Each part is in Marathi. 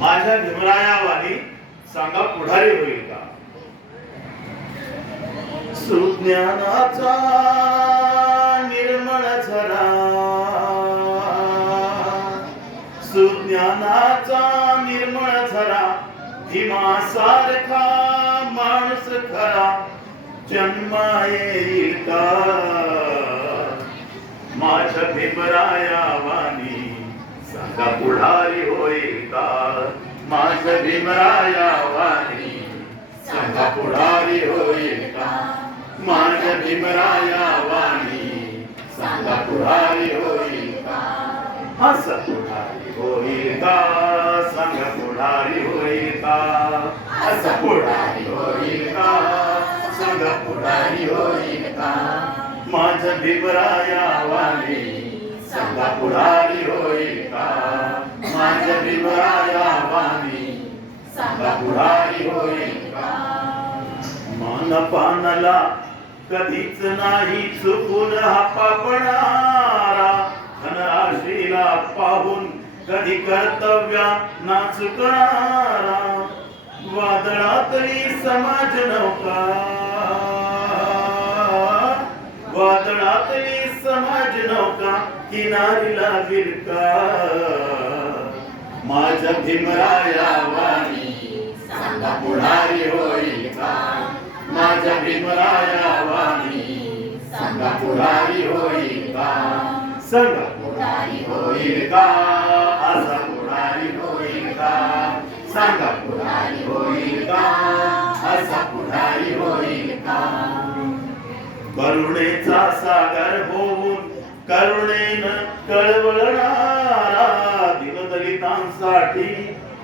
माझ्या भीमरायावानी सांगा पुढारी होईल का? सुज्ञानाचा निर्मळ झरा. सुज्ञानाचा निर्मळ झरा भीमासारखा माणूस खरा जन्मा येईल का? माझ्या भीमराया सांगा पुढारी हो माझ्या भीमराया वाणी सांगा पुढारी होईल का माझ्या भीमराया वाणी सांगा पुढारी होय का असं पुढारी होय का सांगा पुढारी होय का असं पुढारी होईल का सांगा पुढारी होईल का माझ भीमराया वाणी सांगा पुढारी होय का माझ भीमराया सांगा पुढारी कधीच नाही चुकून हा पापणारा. धनराशीला पाहून कधी कर्तव्या ना चुकणारा वादळातली समाज नौका. वादळातली समाज नौका किनारीला विरका. माझ्या भीमराया माझा पुढारी होईल का? माझ्या भीमराया वाणी सांगा पुढारी होईल का? सांगा पुढारी होईल का? असा पुढारी होईल का? सांगा पुढारी होईल का? असा पुढारी होईल का? करुणेचा सागर होऊन करुणेनं कळवळणारा दिनदलितांसाठी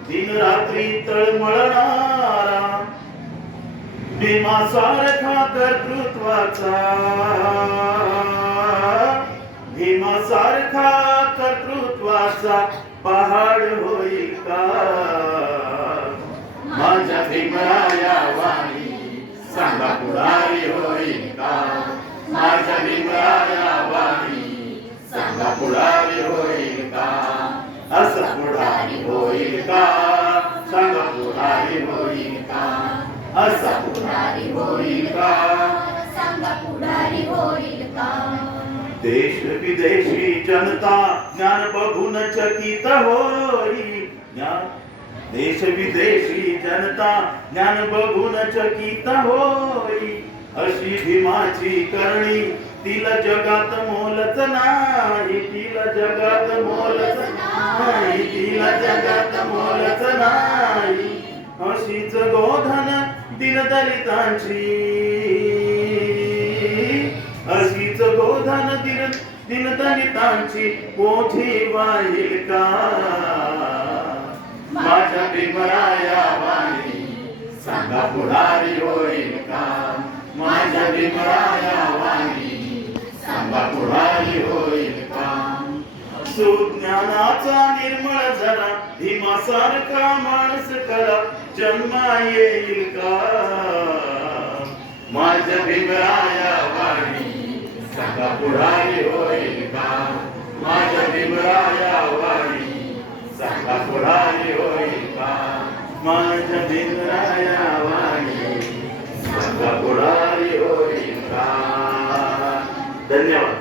दिन रात्री तळमळणारा भीमासारखा कर्तृत्वाचा भीमासारखा कर्तृत्वाचा पहाड होईल का? माझ्या भीमराया वाणी. सांगा पुढारी होईल का असा पुढारी होईल का सांगा पुढारी होईल का देश विदेशी जनता ज्ञान बघून चकित होई. ज्ञान देश विदेशी जनता ज्ञान बघून चकित होई. अशी भीमाची करणी तिला जगात मोलच नाही. अशीच गोधन दिनदलितांची अशीच गोधन दिन दिनदलितांची मोठी वाईल का? माझ्या भीमराया वाणी सांगा पुढारी होईल का? माझ्या भीमराया वाणी सांगा पुढारी होईल का? सुज्ञानाचा निर्मळ जरा भीमासारखा माणूस करा जन्मा येईल का माझ्या भीमराया वाणी सांगा पुढारी होईल का माझ्या भीमराया वाणी सांगा पुढारी होईल का माझ्या भीमराया वाणी सांगा पुढारी होईल का धन्यवाद।